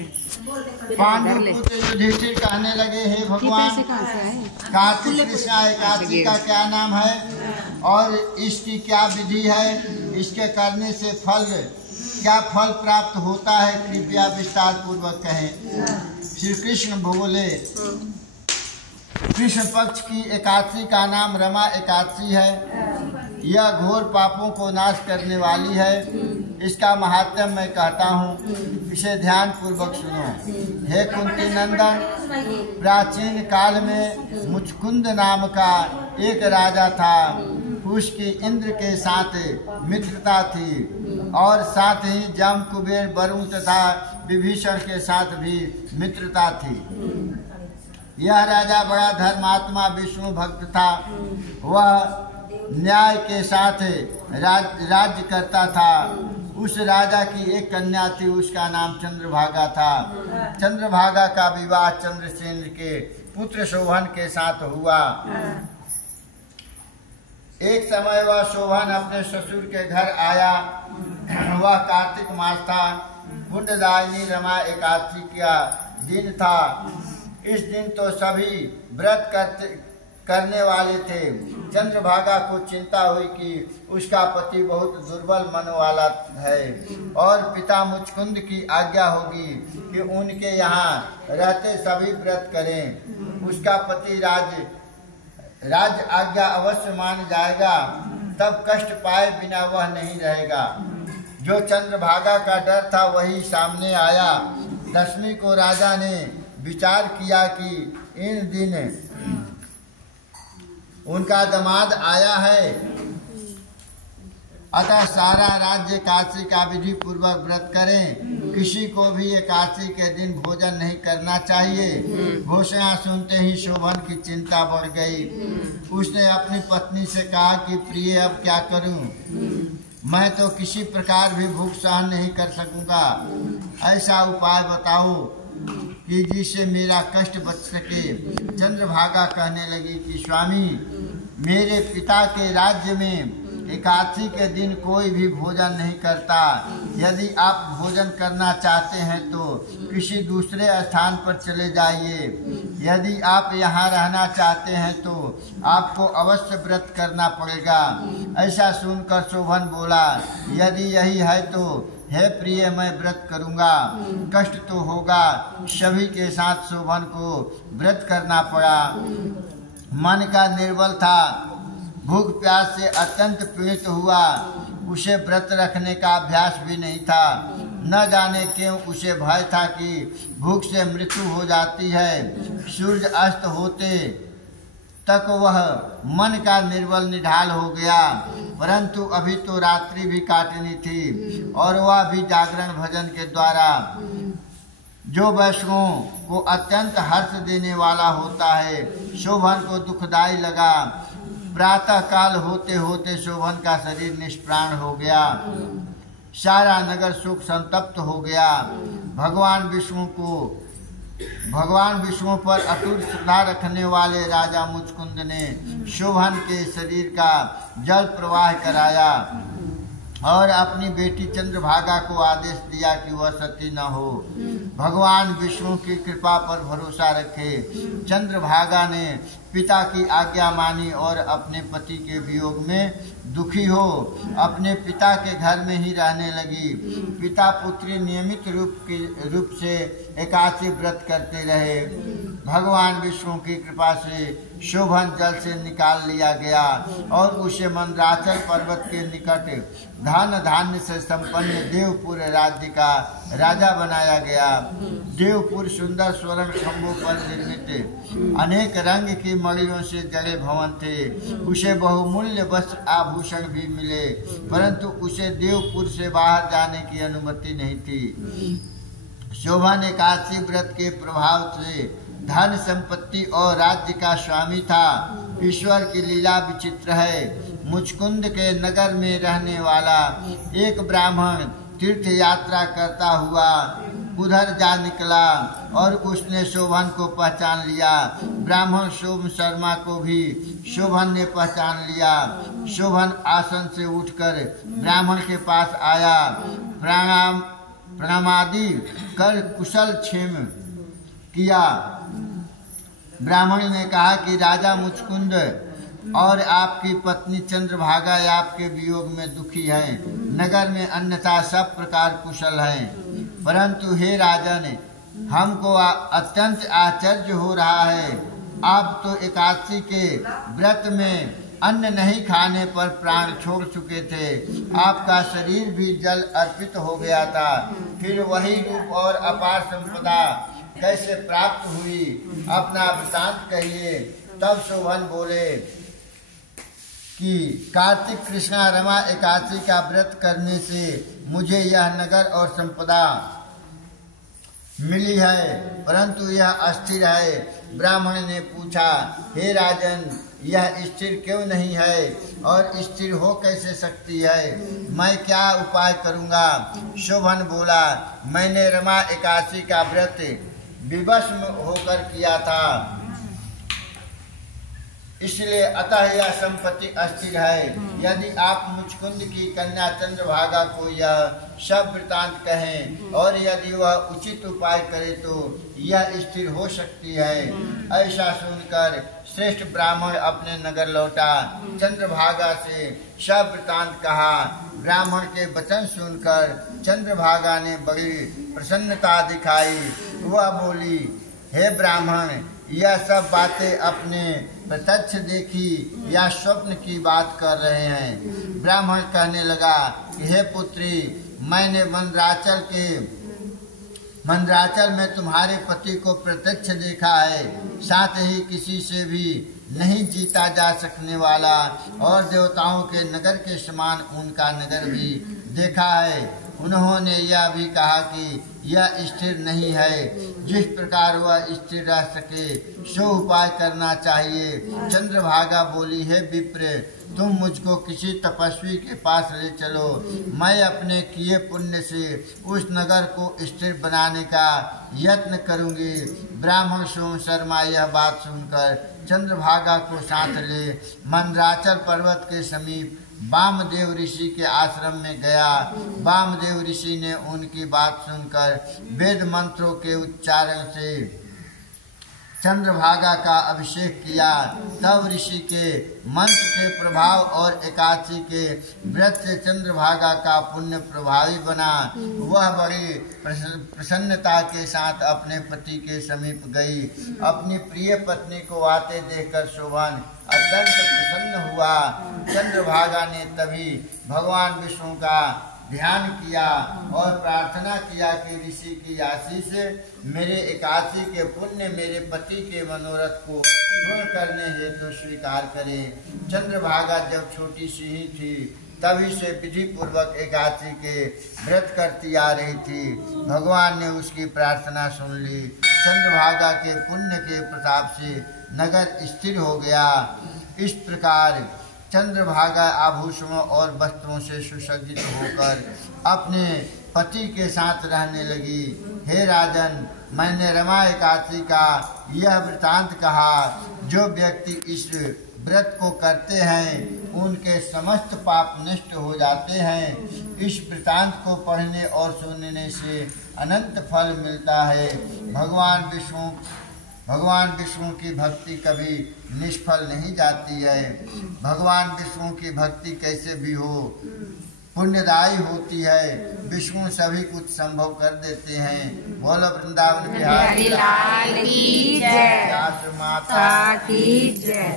पांडु पुत्र युधिष्ठिर कहने लगे, हे भगवान, कार्तिक कृष्णा एकादशी का क्या नाम है और इसकी क्या विधि है? इसके करने से क्या फल प्राप्त होता है? कृपया विस्तार पूर्वक कहें। श्री कृष्ण बोले, कृष्ण पक्ष की एकादशी का नाम रमा एकादशी है। यह घोर पापों को नाश करने वाली है। इसका महात्म्य मैं कहता हूँ, इसे ध्यान पूर्वक सुनो। हे कुंती नंदन, प्राचीन काल में मुचकुंद नाम का एक राजा था। उसकी इंद्र के साथ मित्रता थी और साथ ही जम, कुबेर, वरुण तथा विभीषण के साथ भी मित्रता थी। यह राजा बड़ा धर्मात्मा विष्णु भक्त था। वह न्याय के साथ राज्य करता था। उस राजा की एक कन्या थी, उसका नाम चंद्रभागा था। चंद्रभागा का विवाह चंद्रसेन के पुत्र शोभन के साथ हुआ। एक समय वह शोभन अपने ससुर के घर आया। वह कार्तिक मास था। पुण्यदायिनी रमा एकादशी का दिन था। इस दिन तो सभी व्रत करने वाले थे। चंद्रभागा को चिंता हुई कि उसका पति बहुत दुर्बल मन वाला है और पिता मुचकुंद की आज्ञा होगी कि उनके यहाँ रहते सभी व्रत करें। उसका पति राज आज्ञा अवश्य मान जाएगा, तब कष्ट पाए बिना वह नहीं रहेगा। जो चंद्रभागा का डर था वही सामने आया। दशमी को राजा ने विचार किया कि इन दिन उनका दामाद आया है, अतः सारा राज्य एकादशी का विधि पूर्वक व्रत करें। किसी को भी एकादशी के दिन भोजन नहीं करना चाहिए। घोषणा सुनते ही शोभन की चिंता बढ़ गई। उसने अपनी पत्नी से कहा कि प्रिय, अब क्या करूं? मैं तो किसी प्रकार भी भूख सहन नहीं कर सकूंगा। ऐसा उपाय बताओ कि जिससे मेरा कष्ट बच सके। चंद्रभागा कहने लगी कि स्वामी, मेरे पिता के राज्य में एकादशी के दिन कोई भी भोजन नहीं करता। यदि आप भोजन करना चाहते हैं तो किसी दूसरे स्थान पर चले जाइए। यदि आप यहाँ रहना चाहते हैं तो आपको अवश्य व्रत करना पड़ेगा। ऐसा सुनकर शोभन बोला, यदि यही है तो हे प्रिय, मैं व्रत करूँगा। कष्ट तो होगा। सभी के साथ शोभन को व्रत करना पड़ा। मन का निर्बल था, भूख प्यास से अत्यंत पीड़ित हुआ। उसे व्रत रखने का अभ्यास भी नहीं था। न जाने क्यों उसे भय था कि भूख से मृत्यु हो जाती है। सूर्य अस्त होते तक वह मन का निर्बल निढाल हो गया, परंतु अभी तो रात्रि भी काटनी थी और वह भी जागरण भजन के द्वारा, जो वैष्णवों को अत्यंत हर्ष देने वाला होता है। शोभन को दुखदायी लगा। प्रातः काल होते होते शोभन का शरीर निष्प्राण हो गया। सारा नगर शोक संतप्त हो गया। भगवान विष्णु पर अटूट श्रद्धा रखने वाले राजा मुचकुंद ने शोभन के शरीर का जल प्रवाह कराया और अपनी बेटी चंद्रभागा को आदेश दिया कि वह सती न हो। भगवान विष्णु की कृपा पर भरोसा रखे। चंद्रभागा ने पिता की आज्ञा मानी और अपने पति के वियोग में दुखी हो अपने पिता के घर में ही रहने लगी। पिता पुत्री नियमित रूप से एकादशी व्रत करते रहे। भगवान विष्णु की कृपा से शोभन जल से निकाल लिया गया और उसे मंदराचल पर्वत के निकट धन धान्य से संपन्न देवपुर राज्य का राजा बनाया गया। देवपुर सुंदर स्वर्ण खंभों पर निर्मित अनेक रंग की मणियों से जड़े भवन थे। उसे बहुमूल्य वस्त्र आभूषण भी मिले, परंतु उसे देवपुर से बाहर जाने की अनुमति नहीं थी। शोभन एकादशी व्रत के प्रभाव से धन संपत्ति और राज्य का स्वामी था। ईश्वर की लीला विचित्र है। मुचकुंद के नगर में रहने वाला एक ब्राह्मण तीर्थ यात्रा करता हुआ उधर जा निकला और उसने शोभन को पहचान लिया। ब्राह्मण सोम शर्मा को भी शोभन ने पहचान लिया। शोभन आसन से उठकर ब्राह्मण के पास आया, प्रणामादि कर कुशल क्षेम किया। ब्राह्मण ने कहा कि राजा मुचकुंद और आपकी पत्नी चंद्रभागा आपके वियोग में दुखी हैं। नगर में अन्यथा सब प्रकार कुशल हैं, परंतु हे राजन, हमको अत्यंत आश्चर्य हो रहा है। आप तो एकादशी के व्रत में अन्न नहीं खाने पर प्राण छोड़ चुके थे। आपका शरीर भी जल अर्पित हो गया था, फिर वही रूप और अपार संपदा कैसे प्राप्त हुई? अपना वृतांत कहिए। तब शोभन बोले कि कार्तिक कृष्णा रमा एकादशी का व्रत करने से मुझे यह नगर और संपदा मिली है, परंतु यह अस्थिर है। ब्राह्मण ने पूछा, हे राजन, यह स्थिर क्यों नहीं है और स्थिर हो कैसे सकती है? मैं क्या उपाय करूंगा? शोभन बोला, मैंने रमा एकादशी का व्रत विवश होकर किया था, इसलिए अतः यह संपत्ति अस्थिर है। यदि आप मुचकुंद की कन्या चंद्रभागा को यह सब वृतांत कहें और यदि वह उचित उपाय करे तो यह स्थिर हो सकती है। ऐसा सुनकर श्रेष्ठ ब्राह्मण अपने नगर लौटा। चंद्रभागा से सब वृतांत कहा। ब्राह्मण के वचन सुनकर चंद्रभागा ने बड़ी प्रसन्नता दिखाई। वह बोली, हे ब्राह्मण, यह सब बातें अपने प्रत्यक्ष देखी या स्वप्न की बात कर रहे हैं। ब्राह्मण कहने लगा कि हे पुत्री, मैंने मंदराचल में तुम्हारे पति को प्रत्यक्ष देखा है, साथ ही किसी से भी नहीं जीता जा सकने वाला और देवताओं के नगर के समान उनका नगर भी देखा है। उन्होंने यह भी कहा कि यह स्थिर नहीं है। जिस प्रकार वह स्थिर रह सके सो उपाय करना चाहिए। चंद्रभागा बोली, हे विप्र, तुम मुझको किसी तपस्वी के पास ले चलो। मैं अपने किए पुण्य से उस नगर को स्थिर बनाने का यत्न करूंगी। ब्राह्मण सोम शर्मा यह बात सुनकर चंद्रभागा को साथ ले मंदराचल पर्वत के समीप वामदेव ऋषि के आश्रम में गया। वामदेव ऋषि ने उनकी बात सुनकर वेद मंत्रों के उच्चारण से चंद्रभागा का अभिषेक किया। तब ऋषि के मंत्र के प्रभाव और एकादशी के व्रत से चंद्रभागा का पुण्य प्रभावी बना। वह बड़ी प्रसन्नता के साथ अपने पति के समीप गई। अपनी प्रिय पत्नी को आते देखकर शोभन अत्यंत प्रसन्न हुआ। चंद्रभागा ने तभी भगवान विष्णु का ध्यान किया और प्रार्थना किया कि ऋषि की आशीष से मेरे एकादशी के पुण्य मेरे पति के मनोरथ को पूर्ण करने हेतु स्वीकार करे। चंद्रभागा जब छोटी सी ही थी तभी से विधि पूर्वक एकादशी के व्रत करती आ रही थी। भगवान ने उसकी प्रार्थना सुन ली। चंद्रभागा के पुण्य के प्रताप से नगर स्थिर हो गया। इस प्रकार चंद्रभागा आभूषणों और वस्त्रों से सुसज्जित होकर अपने पति के साथ रहने लगी। हे राजन, मैंने रमा एकादशी का यह वृतांत कहा। जो व्यक्ति इस व्रत को करते हैं उनके समस्त पाप नष्ट हो जाते हैं। इस वृतांत को पढ़ने और सुनने से अनंत फल मिलता है। भगवान विष्णु की भक्ति कभी निष्फल नहीं जाती है। भगवान विष्णु की भक्ति कैसे भी हो पुण्यदायी होती है। विष्णु सभी कुछ संभव कर देते हैं। बोलो वृंदावन बिहारी लाल की जय। माता की जय।